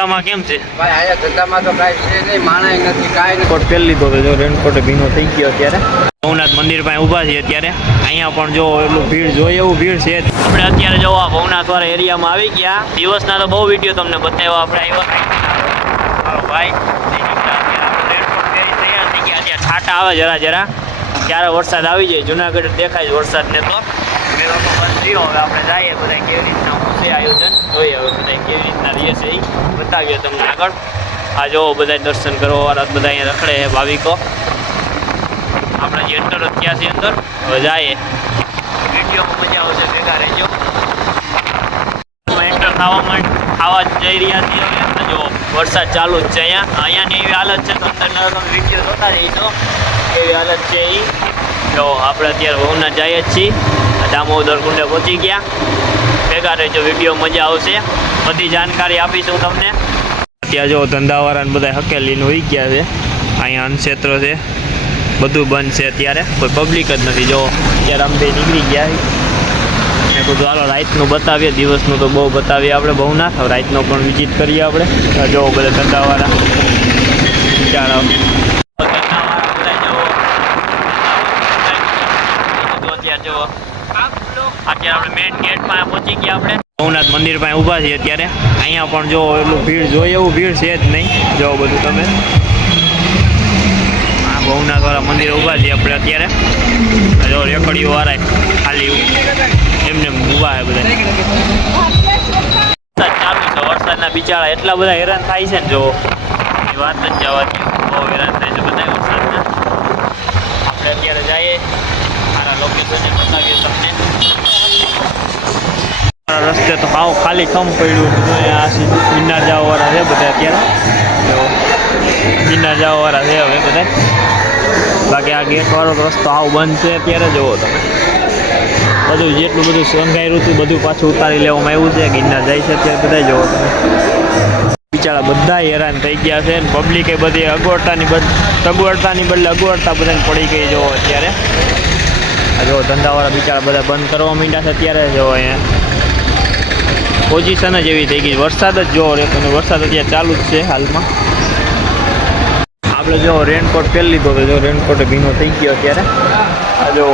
ધંધામાં કેમ છે? ભાઈ આયા ધંધામાં તો કાંઈ છે નહીં માણાય નથી કાંઈ નથી. રેનકોટ પહેરી લીધો તો જો રેનકોટ ભીનો થઈ ગયો અત્યારે. ભવનાથ મંદિર પાસે ઊભા છીએ અત્યારે. અહીંયા પણ જો એટલું ભીડ જોઈએ એવું ભીડ છે. આપણે અત્યારે જો આ ભવનાથ વાળા એરિયામાં આવી ગયા. દિવસના તો બહુ વીડિયો તમને બતાવ્યા આપણે આવ્યા. ભાઈ છાટા આવે જરા જરા. ક્યારે વરસાદ આવી જાય જુનાગઢ દેખાય છે વરસાદ ને તો. બે લોકો બંધ થયો હવે આપણે જઈએ બધા કેવી રીતના શું છે આયોજન. જોઈએ હવે બધા કેવી રીતના રહે છીએ બતાવીએ તમને આગળ. આ જો બધા દર્શન કરવા વાળા બધા અહીંયા રખડે ભાવિકો. આપણે જે અંદર અત્યાર છે અંદર, હવે જાય વિડીયોમાં મજા આવશે, ભેગા રહેજો. એન્ટર થવા માટે ખાવા જઈ રહ્યા છીએ જો વરસાદ ચાલુ જ છે અહીંયા. અહીંયાની એવી હાલત છે તો અંદર તમે વીડિયો જોતા રહીશો. એવી હાલત છે એ જો આપણે અત્યારે ભવનાથ જઈએ જ છીએ. દામોદર કુંડે પહોંચી ગયા. ભેગા રહેજો, વીડિયો મજા આવશે. બધી જાણકારી આપીશું તમને ત્યાં જો ધંધાવાળાને બધા હકેલીને હોઈ ગયા છે અહીંયા અનક્ષેત્રો છે બધું બંધ છે અત્યારે કોઈ પબ્લિક જ નથી જો અત્યારે આમ બે નીકળી ગયા મેં કીધું હાલો રાતનું બતાવીએ દિવસનું તો બહુ બતાવીએ આપણે બહુ ના થાવ રાતનો પણ વિઝિટ કરીએ આપણે જોવો જો બધા ધંધાવાળા જુઓ અત્યારે આપણે મેઇન ગેટમાં પહોંચી ગયા આપણે ભવનાથ મંદિર પાસે ઊભા છીએ અત્યારે. અહીંયા પણ જો એટલું ભીડ જોઈએ એવું ભીડ છે જ નહીં. જો બધું તમે. આ ભવનાથ વાળા મંદિર ઊભા છીએ આપણે અત્યારે. જો રેકડીઓ વાળા ખાલી એમને ઊભા છે બધા. ચાલુ છે વરસાદના બિચારા એટલા બધા હેરાન થાય છે ને જો. વાત જ જવાથી બહુ હેરાન થાય છે બધા વરસાદના આપણે અત્યારે જઈએ સારા લોકેશન બતાવીએ તમને રસ્તે તો હાવ ખાલી ખમ પડ્યું. બધું આ ગિરનાર જવા વાળા છે બધા અત્યારે. ગિરનાર જવા વાળા છે હવે બધા. બાકી આ ગેટ વાળો રસ્તો આવ બંધ છે અત્યારે, જુઓ તમે. બધું જેટલું બધું સંઘાયેલું હતું, બધું પાછું ઉતારી લેવામાં આવ્યું છે. ગિરનાર જાય છે અત્યારે બધા, જુઓ તમે. બિચારા બધા હેરાન થઈ ગયા છે ને પબ્લિકે બધી અગવડતાની બદ સગવડતાની બદલે અગવડતા બધાને પડી ગઈ, જુઓ અત્યારે. જો ધંધાવાળા બિચારા બધા બંધ કરવા માંડ્યા છે અત્યારે જો અહીંયા. પોઝિશન જ એવી થઈ ગઈ. વરસાદ જ જોવો રે અને વરસાદ અત્યારે ચાલુ જ છે હાલમાં. આપણે જો રેનકોટ પહેરી લીધો તો જો રેનકોટ ભીનો થઈ ગયો અત્યારે. જો.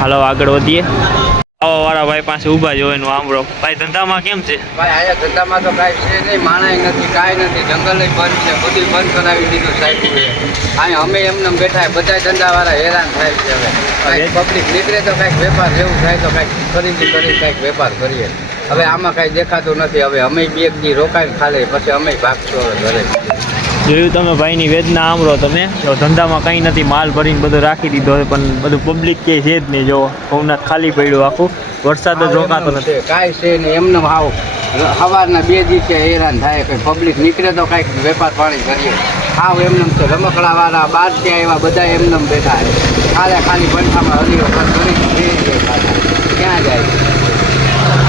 હાલો આગળ વધીએ. આવા વાળા ભાઈ પાસે ઊભા જ હોય આંબળો ભાઈ ધંધામાં કેમ છે? ભાઈ આયા ધંધામાં તો કાંઈ છે નહીં માણાય નથી કાંઈ નથી જંગલ બંધ છે બધું બંધ કરાવી દીધું સાહેબ અહીંયા અમે એમને બેઠા બધા ધંધાવાળા હેરાન થાય છે હવે. પબ્લિક નીકળે તો કાંઈક વેપાર જેવું થાય તો કાંઈક ખરીદી કરી કાંઈક વેપાર કરીએ. હવે આમાં કાંઈ દેખાતું નથી હવે અમે બે એક દી રોકાઈને ખાલે પછી અમે ભાગશું હવે ઘરે. જોયું તમે ભાઈની વેદના આમરો તમે? જો ધંધામાં કંઈ નથી માલ ભરીને બધું રાખી દીધો છે પણ બધું પબ્લિક કે છે જ નહીં. જો ભવનાથ ખાલી પડ્યું આખું. વરસાદ જ રોકાતો નથી. કાંઈ છે ને એમને ભાવ સવારના બે દિવસે હેરાન થાય કંઈ પબ્લિક નીકળે તો કાંઈક વેપાર પાણી કરીએ. હાવ એમને છે રમકડાવાળા બાર ત્યાં એવા બધા એમને બેઠા છે. ખાલી ખાલી પંખામાં હરીઓ કરી બેસી ક્યાં જાય?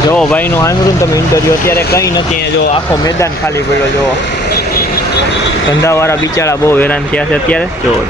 જો ભાઈનું સાંભળ્યું તમે ઇન્ટરવ્યુ અત્યારે કંઈ નથી. જો આખો મેદાન ખાલી પડ્યો જો. ધંધાવાળા બિચારા બહુ હેરાન થયા છે અત્યારે. જો